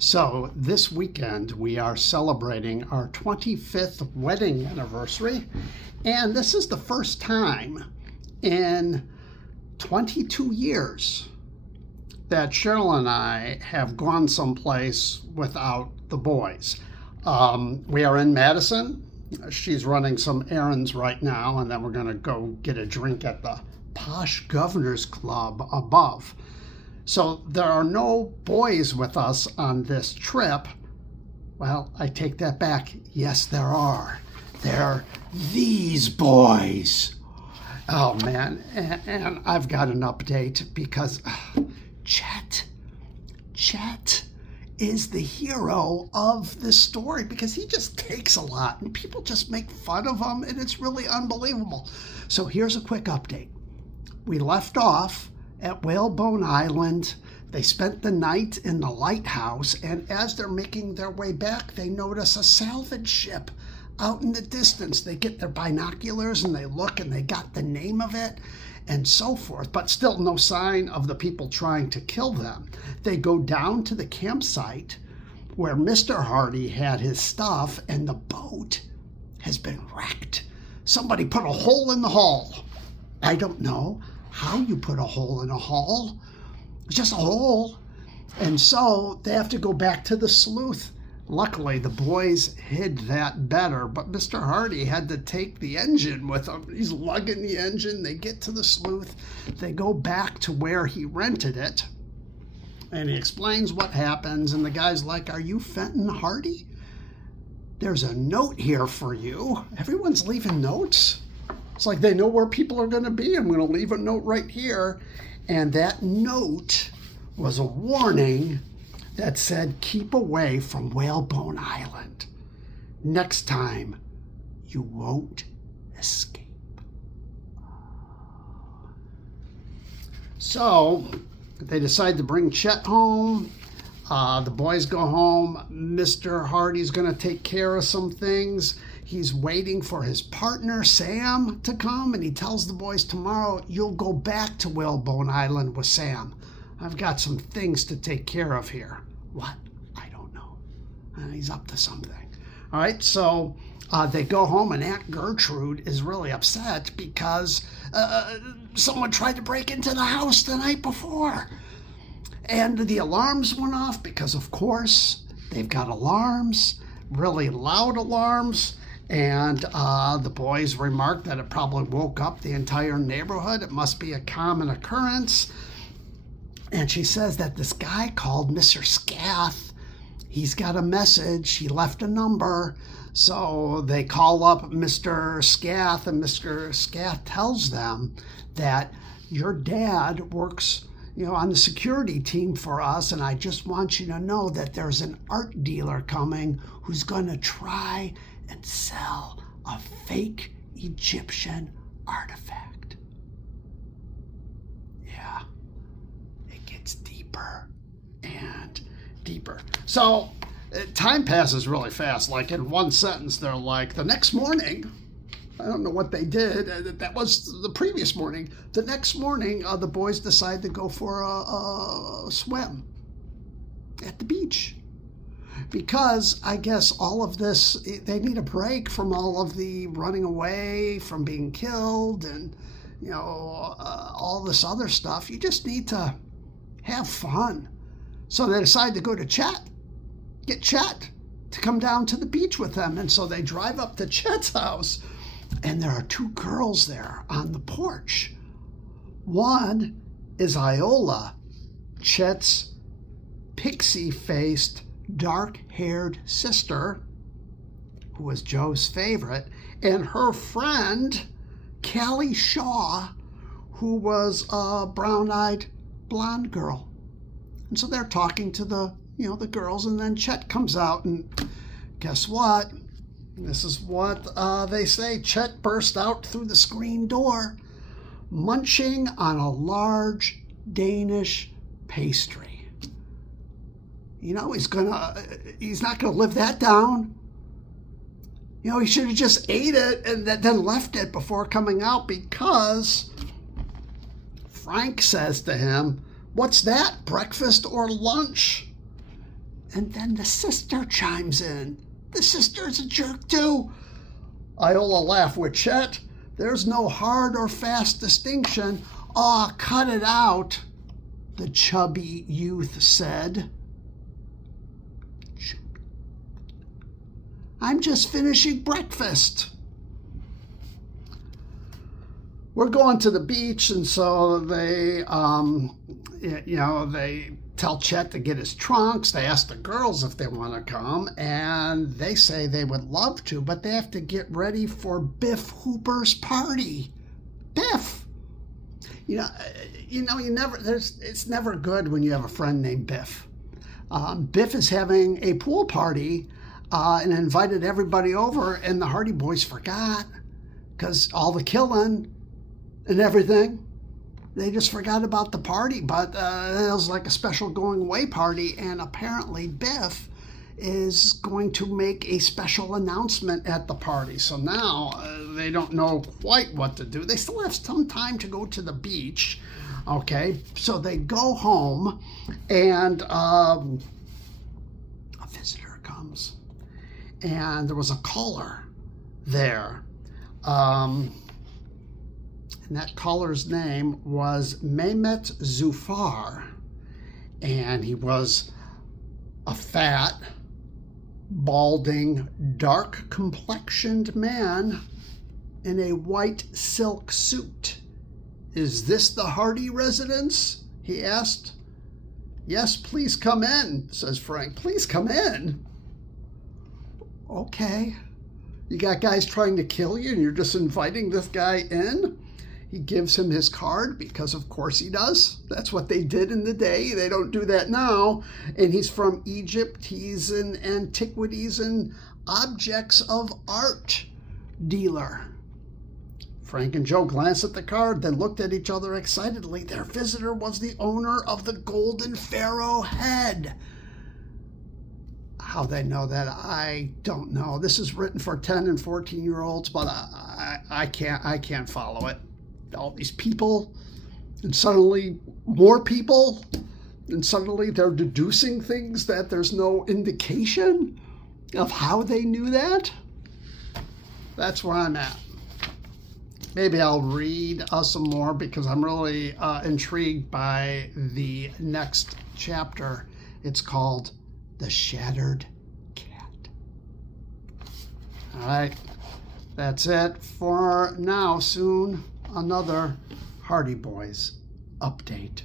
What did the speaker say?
So this weekend we are celebrating our 25th wedding anniversary, and this is the first time in 22 years that Cheryl and I have gone someplace without the boys. We are in Madison. She's running some errands right now, and then we're going to go get a drink at the Posh Governor's Club above. So there are no boys with us on this trip. Well, I take that back. Yes, there are. They're these boys. Oh, man. And I've got an update because Chet is the hero of this story because he just takes a lot and people just make fun of him, and it's really unbelievable. So here's a quick update. We left off at Whalebone Island. They spent the night in the lighthouse, and as they're making their way back, they notice a salvage ship out in the distance. They get their binoculars and they look, and they got the name of it and so forth, but still no sign of the people trying to kill them. They go down to the campsite where Mr. Hardy had his stuff, and the boat has been wrecked. Somebody put a hole in the hull. I don't know how you put a hole in a hull. It's just a hole. And so they have to go back to the sleuth. Luckily, the boys hid that better, but Mr. Hardy had to take the engine with him. He's lugging the engine. They get to the sleuth. They go back to where he rented it, and he explains what happens, and the guy's like, "Are you Fenton Hardy? There's a note here for you." Everyone's leaving notes. It's like they know where people are going to be. I'm going to leave a note right here. And that note was a warning that said, "Keep away from Whalebone Island. Next time, you won't escape." So they decide to bring Chet home. The boys go home. Mr. Hardy's going to take care of some things. He's waiting for his partner, Sam, to come, and he tells the boys, "Tomorrow you'll go back to Whalebone Island with Sam. I've got some things to take care of here." What? I don't know. He's up to something. All right, so they go home, and Aunt Gertrude is really upset because someone tried to break into the house the night before. And the alarms went off because, of course, they've got alarms, really loud alarms. And the boys remarked that it probably woke up the entire neighborhood. It must be a common occurrence. And she says that this guy called Mr. Scath, he's got a message. He left a number. So they call up Mr. Scath, and Mr. Scath tells them that your dad works, on the security team for us, and I just want you to know that there's an art dealer coming who's going to try and sell a fake Egyptian artifact. Yeah, it gets deeper and deeper. So time passes really fast. Like in one sentence, they're like, the next morning, I don't know what they did. That was the previous morning. The next morning, the boys decide to go for a swim at the beach. Because I guess all of this, they need a break from all of the running away, from being killed, and, all this other stuff. You just need to have fun. So they decide to go to get Chet to come down to the beach with them. And so they drive up to Chet's house, and there are two girls there on the porch. One is Iola, Chet's pixie-faced, dark-haired sister, who was Joe's favorite, and her friend, Callie Shaw, who was a brown-eyed blonde girl. And so they're talking to the girls, and then Chet comes out, and guess what? This is what they say. Chet burst out through the screen door, munching on a large Danish pastry. He's not gonna live that down. He should have just ate it and then left it before coming out, because Frank says to him, "What's that, breakfast or lunch?" And then the sister chimes in. The sister's a jerk too. Iola laughed with Chet. There's no hard or fast distinction. Aw, cut it out, the chubby youth said. I'm just finishing breakfast. We're going to the beach, and so they tell Chet to get his trunks. They ask the girls if they want to come, and they say they would love to, but they have to get ready for Biff Hooper's party. Biff! It's never good when you have a friend named Biff. Biff is having a pool party and invited everybody over, and the Hardy Boys forgot because all the killing and everything. They just forgot about the party, but it was like a special going away party, and apparently Biff is going to make a special announcement at the party. So now they don't know quite what to do. They still have some time to go to the beach. Okay, so they go home, and a visitor comes, and there was a caller there. And that caller's name was Mehmet Zufar, and he was a fat, balding, dark-complexioned man in a white silk suit. Is this the Hardy residence? He asked. Yes, please come in, says Frank. Please come in. Okay. You got guys trying to kill you, and you're just inviting this guy in? He gives him his card because, of course, he does. That's what they did in the day. They don't do that now. And he's from Egypt. He's an antiquities and objects of art dealer. Frank and Joe glanced at the card, then looked at each other excitedly. Their visitor was the owner of the Golden Pharaoh head. How they know that, I don't know. This is written for 10 and 14-year-olds, but I can't follow it. All these people, and suddenly more people, and suddenly they're deducing things that there's no indication of how they knew that. That's where I'm at. Maybe I'll read some more because I'm really intrigued by the next chapter. It's called The Shattered Cat. All right, that's it for now. Soon another Hardy Boys update.